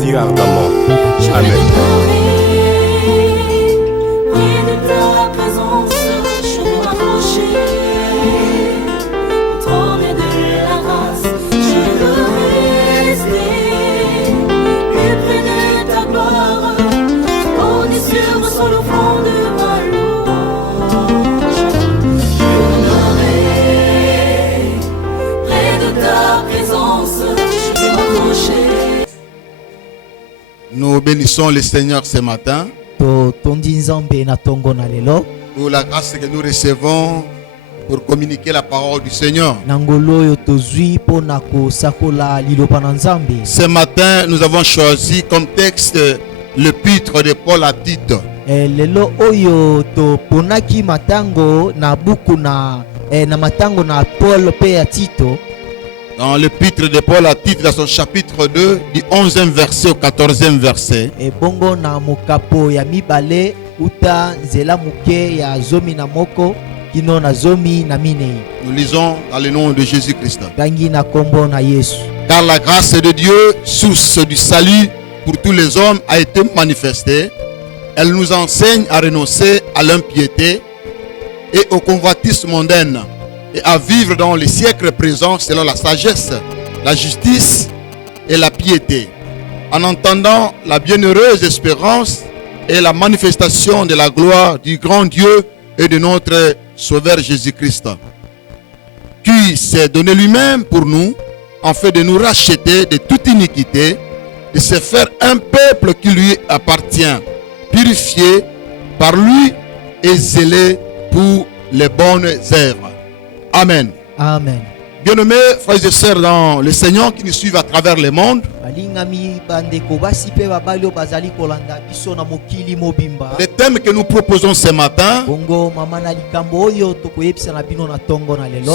désire ardemment. Amen. Nous bénissons le Seigneur ce matin pour la grâce que nous recevons pour communiquer la parole du Seigneur. Ce matin, nous avons choisi comme texte l'épître de Paul à Tite. Dans l'épître de Paul à Tite, dans son chapitre 2, du 11e verset au 14e verset. Nous lisons dans le nom de Jésus-Christ. Car la grâce de Dieu, source du salut pour tous les hommes, a été manifestée. Elle nous enseigne à renoncer à l'impiété et au convoitisme mondain, et à vivre dans les siècles présents selon la sagesse, la justice et la piété, en entendant la bienheureuse espérance et la manifestation de la gloire du grand Dieu et de notre Sauveur Jésus-Christ, qui s'est donné lui-même pour nous, en fait de nous racheter de toute iniquité, de se faire un peuple qui lui appartient, purifié par lui et zélé pour les bonnes œuvres. Amen. Amen. Bien-aimés frères et sœurs dans le Seigneur qui nous suivent à travers le monde, le thème que nous proposons ce matin,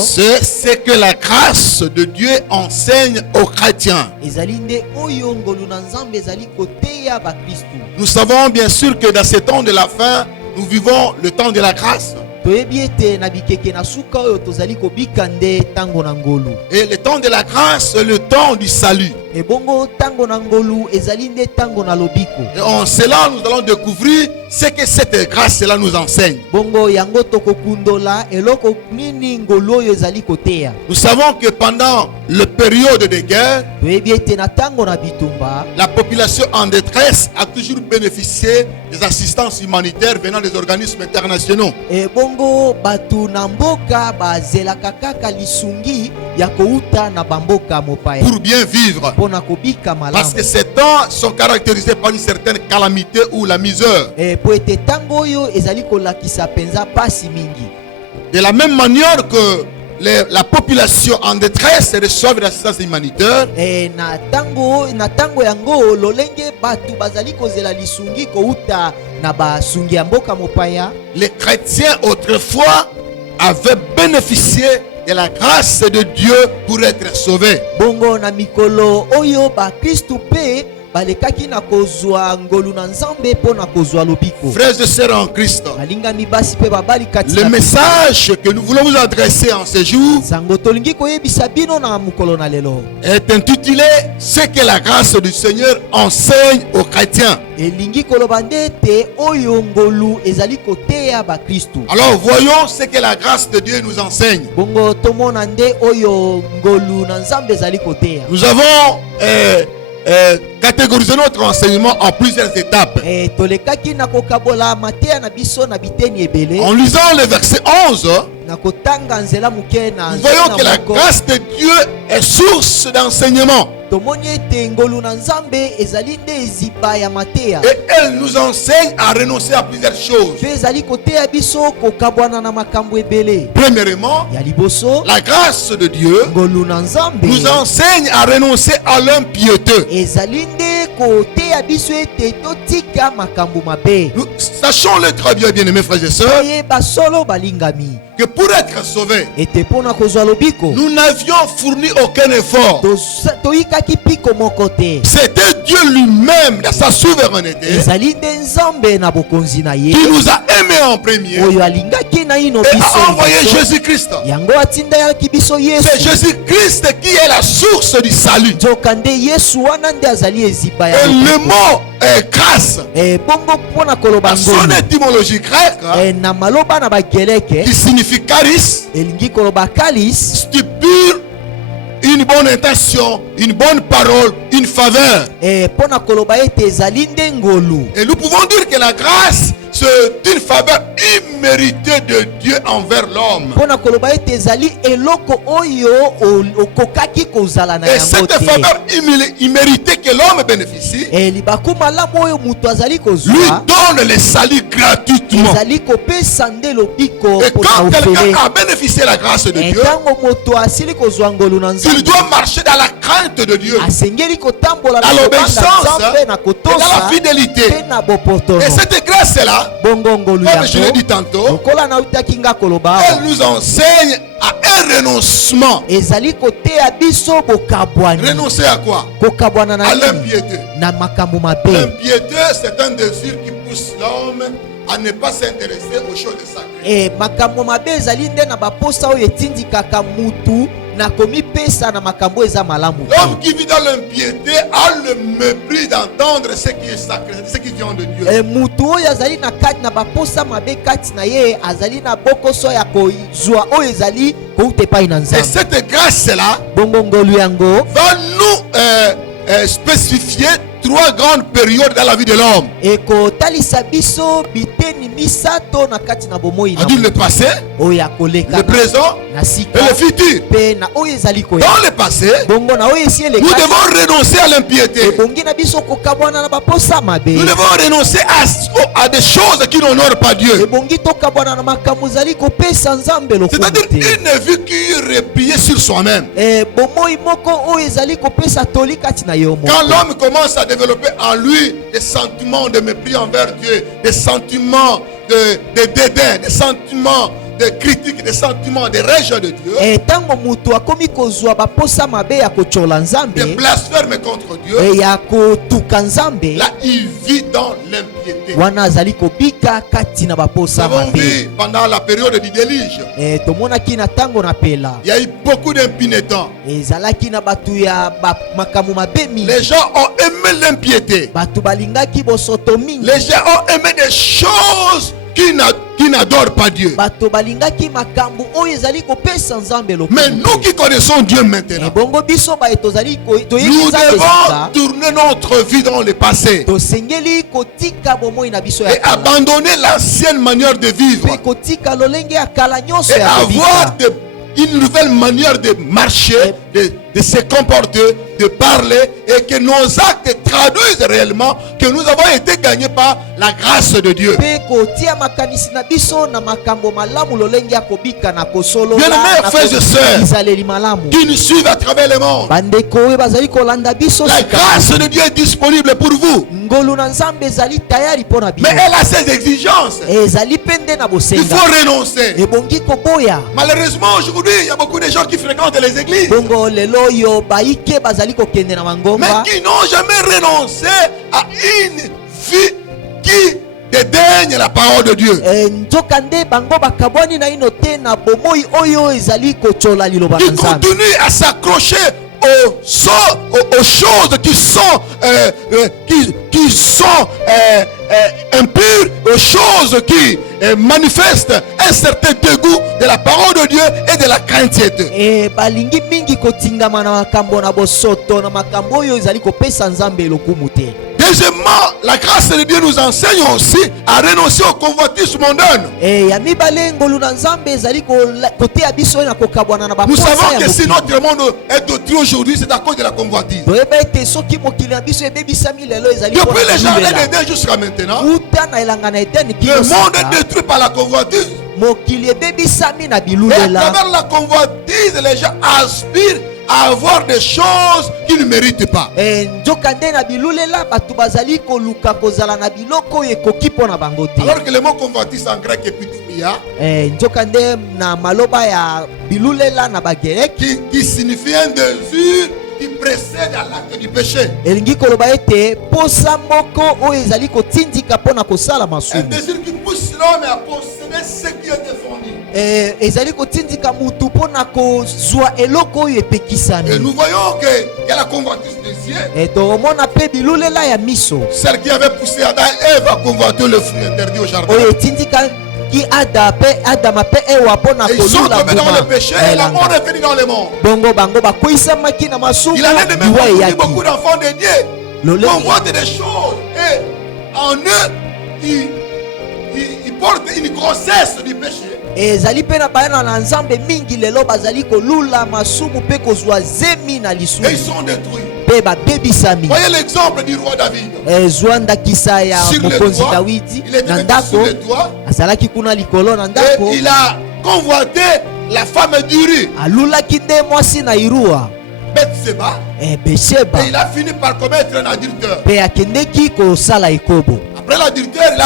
c'est ce que la grâce de Dieu enseigne aux chrétiens. Nous savons bien sûr que dans ce temps de la fin, nous vivons le temps de la grâce. Et le temps de la grâce, c'est le temps du salut. Et en cela, nous allons découvrir ce que cette grâce-là nous enseigne. Nous savons que pendant la période de guerre, la population en détresse a toujours bénéficié des assistances humanitaires venant des organismes internationaux. Pour bien vivre. Parce que ces temps sont caractérisés par une certaine calamité ou la misère. De la même manière que la population en détresse reçoit l'assistance humanitaire, les chrétiens autrefois avaient bénéficié de la grâce de Dieu pour être sauvés. Frères et sœurs en Christ, le message que nous voulons vous adresser en ce jour est intitulé « Ce que la grâce du Seigneur enseigne aux chrétiens ». Alors voyons ce que la grâce de Dieu nous enseigne. Nous avons catégorisé notre enseignement en plusieurs étapes. En lisant le verset 11, nous voyons que la grâce de Dieu est source d'enseignement. Et elle nous enseigne à renoncer à plusieurs choses. Premièrement, la grâce de Dieu nous enseigne à renoncer à l'impiété. Nous sachons-le très bien, bien-aimés frères et sœurs, que pour être sauvés, nous n'avions fourni aucun effort. C'était Dieu lui-même, dans sa souveraineté, qui nous a aimés en premier a envoyé Jésus-Christ. C'est Jésus-Christ qui est la source du salut. Et le mot grâce, dans son étymologie grecque, qui signifie charis, stipule une bonne intention, une bonne parole, une faveur. Et nous pouvons dire que la grâce, c'est une faveur imméritée de Dieu envers l'homme. Et cette faveur imméritée que l'homme bénéficie lui donne le salut gratuitement. Et quand quelqu'un a bénéficié de la grâce de Dieu, il doit marcher dans la crainte de Dieu, dans l'obéissance et dans la fidélité. Et cette grâce-là, comme je l'ai dit tantôt, elle nous enseigne à un renoncement. Renoncer à quoi? À l'impiété. L'impiété, c'est un désir qui pousse l'homme à ne pas s'intéresser aux choses sacrées. L'homme qui vit dans l'impiété a le mépris d'entendre ce qui est sacré, ce qui vient de Dieu. Et cette grâce-là va nous spécifier trois grandes périodes dans la vie de l'homme. A-t-il le passé, le présent et le futur. Dans le passé, nous devons renoncer à l'impiété. Nous devons renoncer à des choses qui n'honorent pas Dieu. C'est-à-dire une vie qui est repliée sur soi-même. Quand l'homme commence à développer en lui des sentiments de mépris envers Dieu, des sentiments de dédain, des sentiments de critique, des sentiments de rejet de Dieu, des blasphèmes contre Dieu, là il vit dans l'impiété. Nous avons vu pendant la période du déluge, il y a eu beaucoup d'impénétrants. Les gens ont aimé l'impiété. Les gens ont aimé des choses qui n'adorent pas Dieu. Mais nous qui connaissons Dieu maintenant, nous devons tourner notre vie dans le passé et abandonner l'ancienne manière de vivre et avoir une nouvelle manière de marcher, de se comporter, de parler, et que nos actes traduisent réellement que nous avons été gagnés par la grâce de Dieu. Bien-aimés frères et sœurs qui nous suivent à travers le monde, la grâce de Dieu est disponible pour vous. Mais elle a ses exigences. Il faut renoncer. Malheureusement aujourd'hui, il y a beaucoup de gens qui fréquentent les églises, mais qui n'ont jamais renoncé à une vie qui dédaigne la parole de Dieu, qui continue à s'accrocher aux choses qui sont impures, aux choses qui manifestent un certain dégoût de la parole de Dieu et de la crainte de Dieu. Deuxièmement, la grâce de Dieu nous enseigne aussi à renoncer aux convoitises mondaines. Nous savons que si notre monde est doté aujourd'hui, c'est à cause de la convoitise. Depuis les jardins d'Éden jusqu'à maintenant, le monde est détruit par la convoitise. Et à travers la convoitise, les gens aspirent à avoir des choses qu'ils ne méritent pas. Alors que le mot convoitise en grec est pitouia, qui signifie un désir qui précède à l'acte du péché. Un désir qui pousse l'homme à posséder ce qui est défendu. Ezali kotindika mutu pona kozwa eloko oyo epekisami. Et nous voyons qu'il y a la convoitise des cieux. Tomona pe bilulela ya miso. Celle qui avait poussé Adam et Ève à convoiter le fruit interdit au jardin. Oyo etindika ki Adama pe Ewa pona et ils sont kolula tombés dans le péché et la mort est venue dans le monde. Bongo bango bakwisamaki na masumu. Il en est de même pour beaucoup d'enfants de Dieu. Convoitent des choses et en eux ils portent une grossesse du péché. Ezali pe na bana na nzambe mingi lelo bazali kolula masumu pe kozwa zemi na lisumu. Et ils sont détruits. Pe ba bebisami. Voyez l'exemple du roi David. Zwanda kisa ya mokonzi Dawidi na ndako azalaki kuna likolo na ndako. Et il a convoité la femme d'Uri. Alulaki nde mwasi na Irua. Bethseba. Bethseba. Et il a fini par commettre un adultère. Pe akendeki kosala ekobo. Après l'adultère, il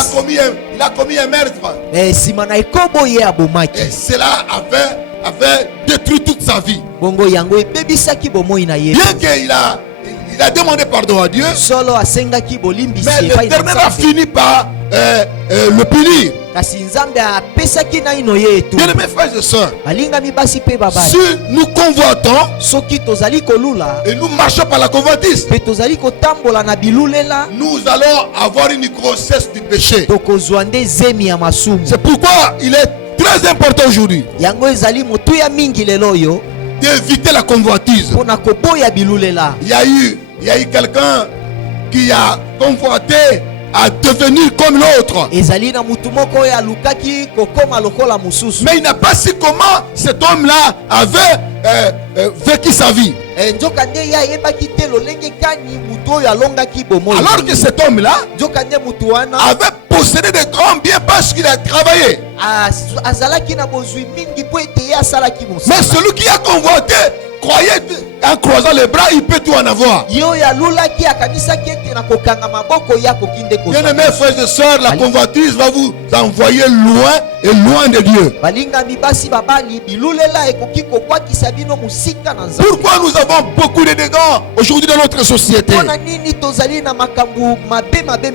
a commis un meurtre. Simana ekobo ye abomaki. Et cela avait détruit toute sa vie. Bongo yango ebebisaki bomoi na ye. Bien qu'il a demandé pardon à Dieu, solo asengaki bolimbisi. Mais l'Éternel a fini par le punir. Bien aimés frères et sœurs, si nous convoitons et nous marchons par la convoitise, nous allons avoir une grossesse du péché. C'est pourquoi il est très important aujourd'hui d'éviter la convoitise. Il y a eu quelqu'un qui a convoité à devenir comme l'autre. Mais il n'a pas su comment cet homme-là avait vécu sa vie. Alors que cet homme-là avait possédé de grands biens parce qu'il a travaillé. Mais celui qui a convoité croyait en croisant les bras, il peut tout en avoir. Bien aimés frères et sœurs, la convoitise va vous envoyer loin et loin de Dieu. Pourquoi nous avons beaucoup de dégâts aujourd'hui dans notre société?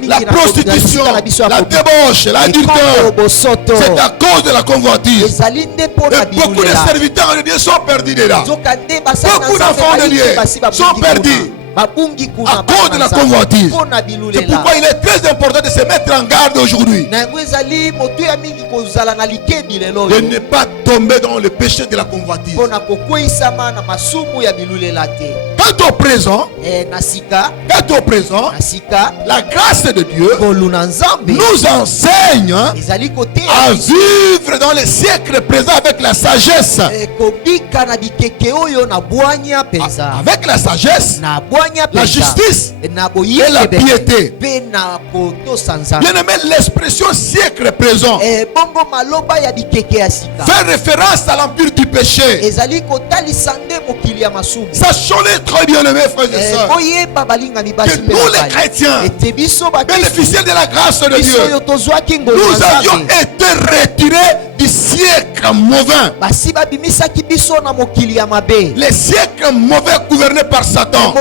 La prostitution, la débauche, l'adultère, c'est à cause de la convoitise. Et beaucoup de serviteurs de Dieu sont perdus dedans. Beaucoup d'enfants de Dieu sont perdus à cause de la convoitise. C'est pourquoi il est très important de se mettre en garde aujourd'hui, de ne pas tomber dans le péché de la convoitise. Quant au présent, la grâce de Dieu nous enseigne à vivre dans les siècles présents avec la sagesse. Avec la sagesse, la justice et la piété. Bien aimé, l'expression siècle présent fait référence à l'empire du péché. Sachons-le très bien, mes frères et sœurs, que nous les chrétiens, bénéficiaires de la grâce de Dieu, nous avions été retirés du siècle mauvais. Les siècles mauvais gouvernés par Satan.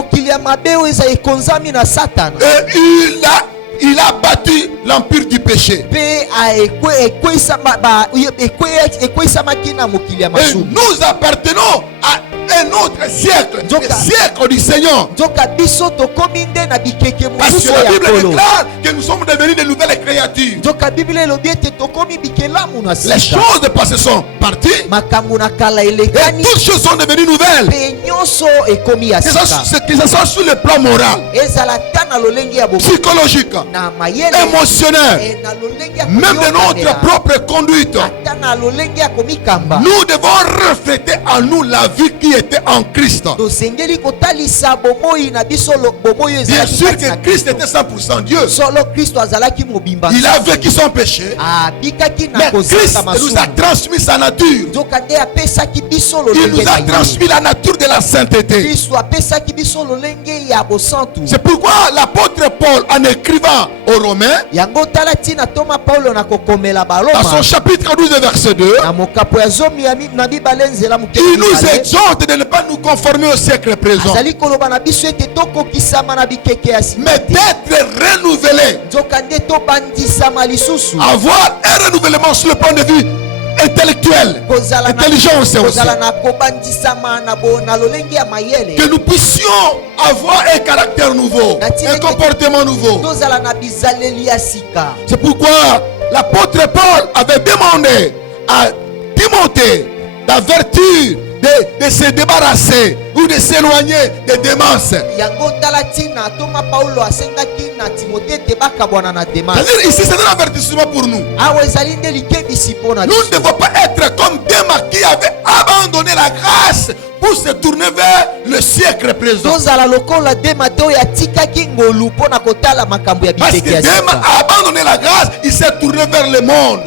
Et il a battu l'empire du péché. Et nous appartenons à un autre siècle, le siècle du Seigneur. Parce que la Bible déclare que nous sommes devenus de nouvelles créatures. Les choses de passé sont parties et toutes choses sont devenues nouvelles. Que ce soit sur le plan moral, psychologique, émotionnel, même de notre propre conduite. Nous devons refléter en nous la vie qui était en Christ. Bien sûr que Christ était 100% Dieu. Il a vécu son péché. Mais Christ nous a transmis sa nature. Il nous a transmis la nature de la sainteté. C'est pourquoi l'apôtre Paul, en écrivant aux Romains, dans son chapitre 12 verset 2, il nous exhorte de ne pas nous conformer au siècle présent, mais d'être renouvelés avoir un renouvellement sur le point de vue intellectuel, intelligence aussi. Que nous puissions avoir un caractère nouveau, un comportement nouveau. C'est pourquoi l'apôtre Paul avait demandé à Timothée d'avertir, de se débarrasser ou de s'éloigner des démences. C'est-à-dire ici c'est un avertissement pour nous. Nous ne devons pas être comme Démas qui avait abandonné la grâce pour se tourner vers le siècle présent. Parce que Démas a abandonné la grâce, il s'est tourné vers le monde.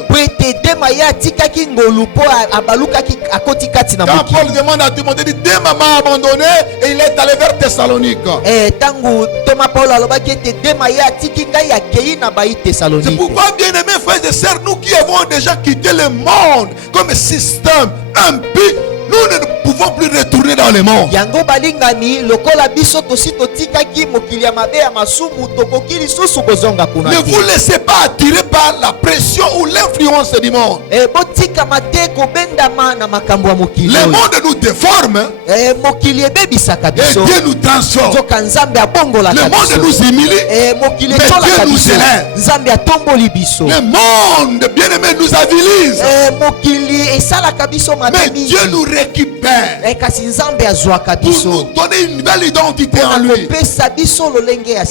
Quand Paul demande à Timothée, dit Démas m'a abandonné et il est allé vers Thessalonique. C'est pourquoi, bien aimés frères et sœurs, nous qui avons déjà quitté le monde comme système impie, nous ne pouvons plus retourner dans le monde. Ne vous laissez pas attirer par la pression ou l'influence du monde. Le monde nous déforme et Dieu nous transforme. Le monde nous humilie, mais Dieu nous élève. Le monde, bien aimé, nous avilise, mais Dieu nous récupère pour nous donner une nouvelle identité en lui.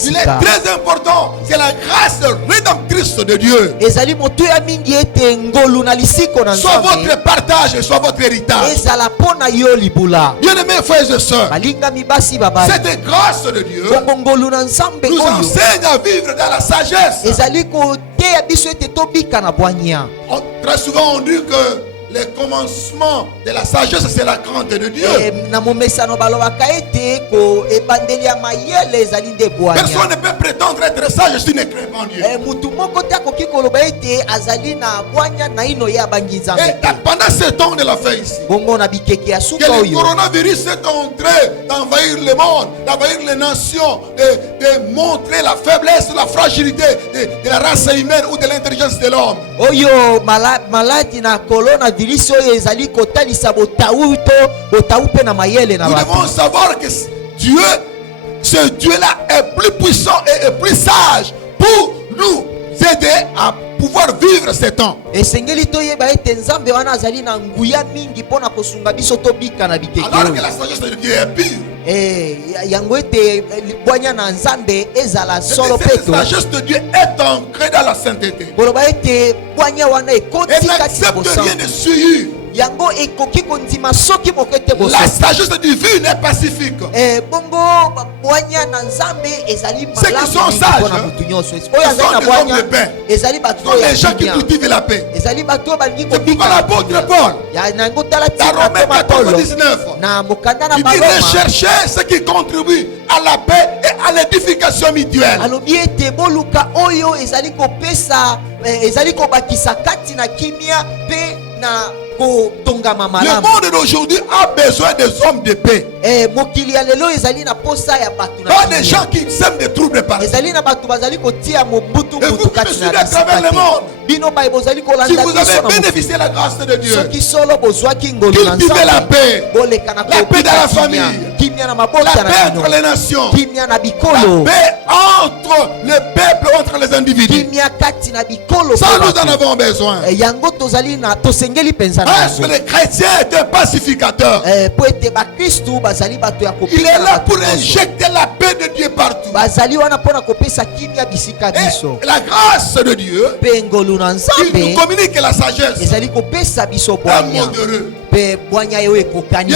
Il est très important, c'est la grâce rédemptrice de Dieu. Soit votre partage, soit votre héritage. Bien aimés frères et sœurs, cette grâce de Dieu nous enseigne à vivre dans la sagesse. Très souvent on dit que le commencement de la sagesse, c'est la crainte de Dieu. Personne ne peut prétendre être sage si ne craint pas Dieu. Et pendant ce temps de la fin ici, que le coronavirus est entré d'envahir le monde, d'envahir les nations, de montrer la faiblesse, la fragilité de la race humaine ou de l'intelligence de l'homme. Nous devons savoir que Dieu, ce Dieu-là est plus puissant et plus sage pour nous aider à pouvoir vivre ces temps. Alors que la sagesse de Dieu est pure. Cette sagesse de Dieu est ancrée dans la sainteté. Elle n'accepte rien de souillure. La sagesse divine est pacifique. Ceux qui sont sages, ce sont des hommes de paix. Ce sont les gens qui cultivent la paix. C'est pourquoi l'apôtre Paul, dans Romains 14:19, il dit recherchez ce qui contribue à la paix et à l'édification mutuelle. Le monde d'aujourd'hui a besoin des hommes de paix. Pas des gens qui sèment des troubles partout. Et vous qui me suivez à travers le monde, si vous avez bénéficié de la grâce de Dieu, cultivez la paix dans la famille, la paix entre les nations, la paix entre le peuple, entre les individus. Ça, nous en avons besoin. Parce que le chrétien est un pacificateur. Il est là pour injecter la paix de Dieu partout. Et la grâce de Dieu, il nous communique la sagesse. Un modéreux. Bien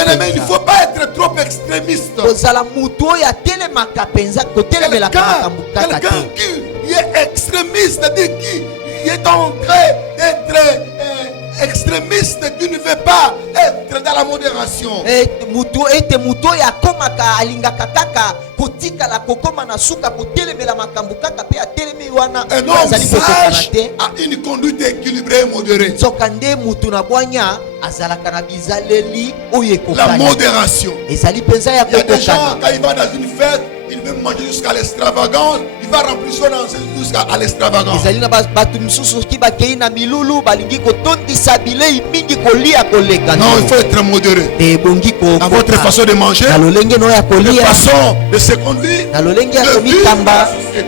aimé, il ne faut pas être trop extrémiste. Quelqu'un qui est extrémiste, c'est-à-dire qui est en train d'être extrémiste, qui ne veut pas être dans la modération. Un homme sage a une conduite équilibrée et modérée. La modération. Il y a des gens, quand ils vont dans une fête, il veut manger jusqu'à l'extravagance, il va remplir son ancien jusqu'à l'extravagance. Non, il faut être modéré dans votre façon de manger, de façon de se conduire, et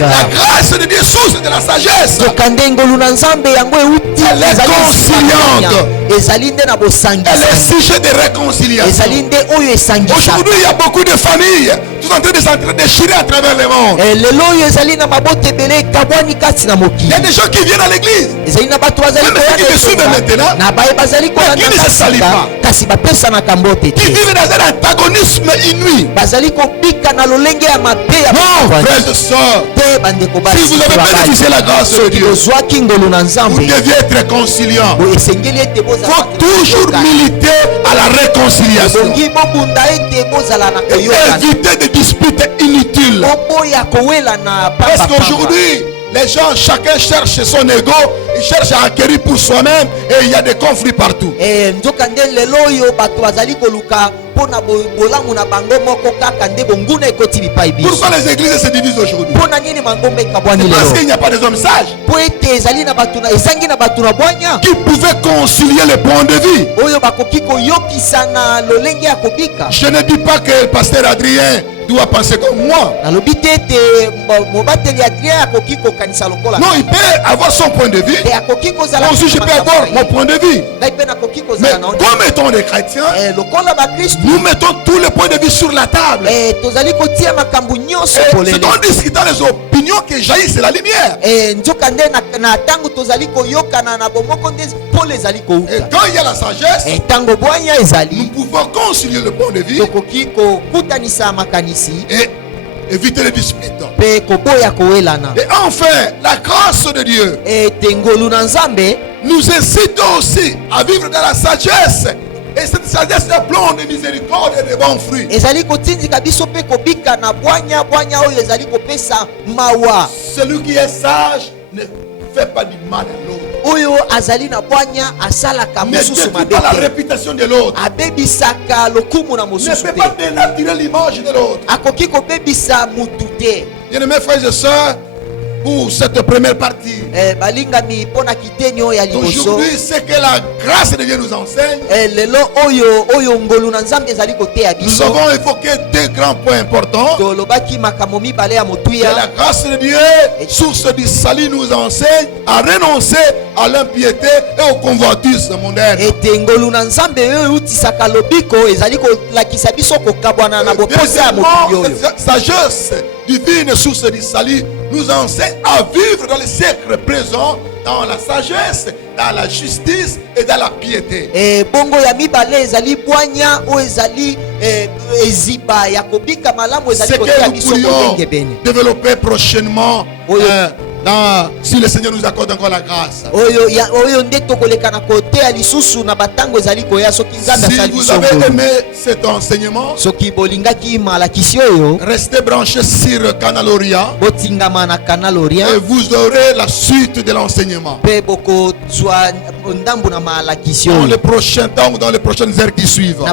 la grâce de Dieu, source de la sagesse, elle est conciliante. Elle est sujet de réconciliation. Aujourd'hui, il y a beaucoup de familles qui sont en train de s'entraîner, déchirer à travers le monde. Il y a des gens qui viennent à l'église, même ceux qui me suivent maintenant, qui ne se salissent pas, qui vivent dans un antagonisme inouï. Non, frères et sœurs, si vous avez bénéficié la grâce de Dieu, vous deviez être réconciliant. Il faut toujours militer à la réconciliation. Éviter des disputes inutiles. Parce qu'aujourd'hui, les gens, chacun cherche son ego, il cherche à acquérir pour soi-même et il y a des conflits partout. Pourquoi les églises se divisent aujourd'hui? Parce qu'il n'y a pas des hommes sages qui pouvaient concilier les points de vie. Je ne dis pas que le pasteur Adrien doit penser comme moi. Non, il peut avoir son point de vue. Moi aussi, je peux avoir mon point de vue. Mais comme étant des chrétiens, nous mettons tous les points de vue sur la table. Et c'est en discutant les opinions que jaillissent la lumière. Et quand il y a la sagesse, nous pouvons concilier le point de vue et éviter les disputes. Et enfin, la grâce de Dieu nous incite aussi à vivre dans la sagesse. Et cette sagesse est pleine de miséricorde et de bons fruits. Celui qui est sage ne fait pas du mal à l'autre. Ne détruit pas la réputation de l'autre. Ne fait pas dénaturer l'image de l'autre. Bien-aimés frères et sœurs, pour cette première partie, aujourd'hui, c'est que la grâce de Dieu nous enseigne. Nous avons évoqué deux grands points importants. Que la grâce de Dieu, source du salut, nous enseigne à renoncer à l'impiété et au convoitisme mondain. Deuxièmement, cette sagesse divine, source du salut, nous enseigne à vivre dans les siècles présents, dans la sagesse, dans la justice et dans la piété. C'est que nous pourrions développer prochainement si le Seigneur nous accorde encore la grâce. Si vous avez aimé cet enseignement, restez branchés sur Canaloria et vous aurez la suite de l'enseignement dans les prochains temps ou dans les prochaines heures qui suivent.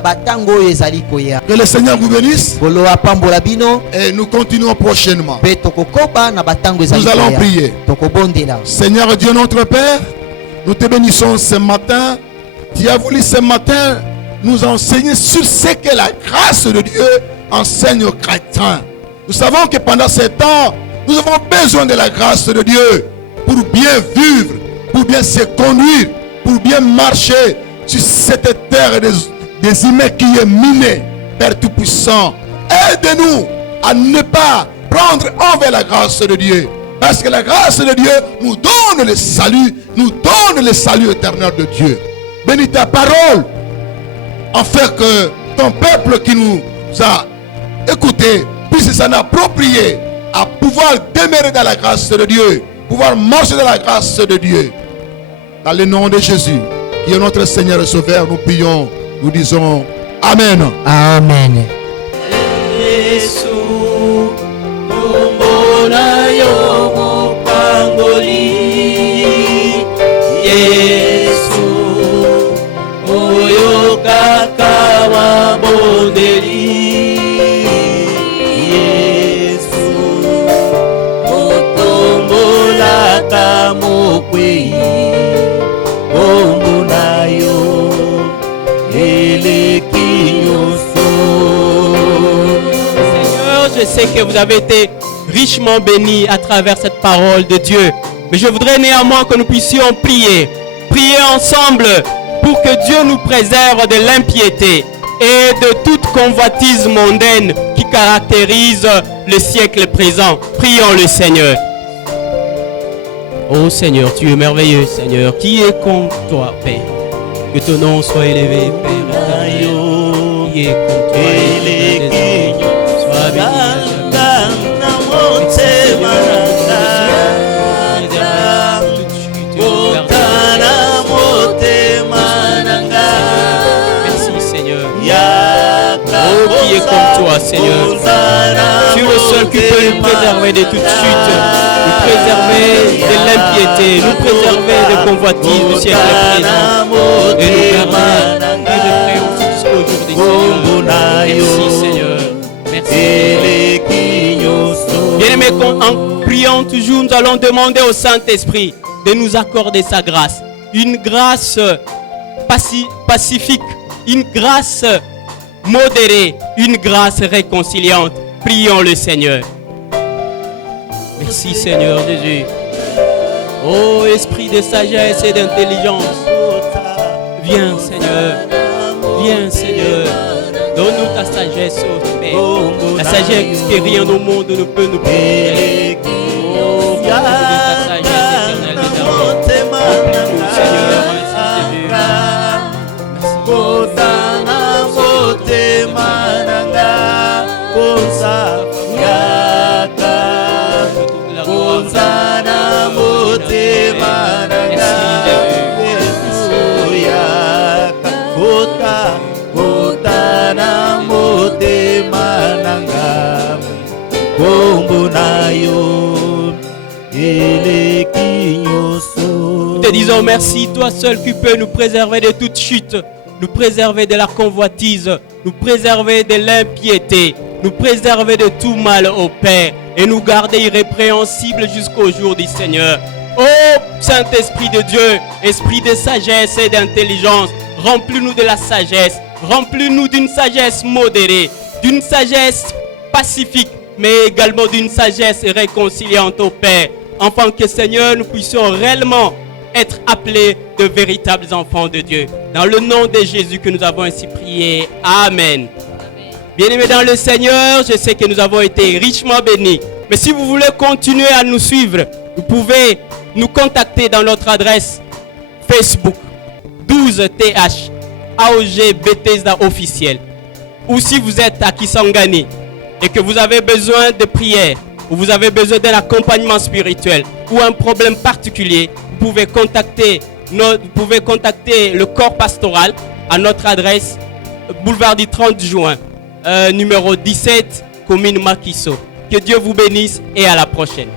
Que le Seigneur vous bénisse et nous continuons prochainement. Nous allons prier. Seigneur Dieu notre Père, nous te bénissons ce matin. Tu as voulu ce matin nous enseigner sur ce que la grâce de Dieu enseigne aux chrétiens. Nous savons que pendant ces temps, nous avons besoin de la grâce de Dieu pour bien vivre, pour bien se conduire, pour bien marcher sur cette terre des humains qui est minée. Père Tout-Puissant, aide-nous à ne pas prendre envers la grâce de Dieu. Parce que la grâce de Dieu nous donne le salut, nous donne le salut éternel de Dieu. Bénis ta parole, afin que ton peuple qui nous a écoutés puisse s'en approprier à pouvoir demeurer dans la grâce de Dieu, pouvoir marcher dans la grâce de Dieu. Dans le nom de Jésus, qui est notre Seigneur et Sauveur, nous prions, nous disons Amen. Amen. Yesu oyo kaka wa bondeli que vous avez été richement bénis à travers cette parole de Dieu. Mais je voudrais néanmoins que nous puissions prier ensemble pour que Dieu nous préserve de l'impiété et de toute convoitise mondaine qui caractérise le siècle présent. Prions le Seigneur. Oh Seigneur, tu es merveilleux, Seigneur. Qui est contre toi, Père? Que ton nom soit élevé, Père éternel. Qui est contre toi, élevé, sois béni. Merci Seigneur. Oh, qui est comme toi, Seigneur. Tu es le seul qui peut nous préserver de toute chute, nous préserver de l'impiété, nous préserver de convoitise du siècle présent et nous garder et de jusqu'au jour du Seigneur. Merci Seigneur. Merci. Bien-aimés, en priant toujours, nous allons demander au Saint-Esprit de nous accorder sa grâce. Une grâce pacifique, une grâce modérée, une grâce réconciliante. Prions le Seigneur. Merci Seigneur Jésus. Oh esprit de sagesse et d'intelligence, viens Seigneur, viens Seigneur. Donne-nous ta sagesse, oh Père. La sagesse que rien au monde ne peut nous procurer. Oh, ta sagesse éternelle désormais. Remplis-nous Seigneur, ainsi Jésus. Nous te disons merci, toi seul qui peux nous préserver de toute chute, nous préserver de la convoitise, nous préserver de l'impiété, nous préserver de tout mal au Père et nous garder irrépréhensibles jusqu'au jour du Seigneur. Ô Saint-Esprit de Dieu, esprit de sagesse et d'intelligence, remplis-nous de la sagesse, remplis-nous d'une sagesse modérée, d'une sagesse pacifique, mais également d'une sagesse réconciliante au Père, afin que Seigneur, nous puissions réellement être appelés de véritables enfants de Dieu. Dans le nom de Jésus que nous avons ainsi prié. Amen. Bien-aimés dans le Seigneur, je sais que nous avons été richement bénis. Mais si vous voulez continuer à nous suivre, vous pouvez nous contacter dans notre adresse Facebook 12TH AOG Bethesda officiel. Ou si vous êtes à Kisangani et que vous avez besoin de prière, ou vous avez besoin d'un accompagnement spirituel ou un problème particulier, vous pouvez contacter le corps pastoral à notre adresse boulevard du 30 juin, numéro 17, commune Makiso. Que Dieu vous bénisse et à la prochaine.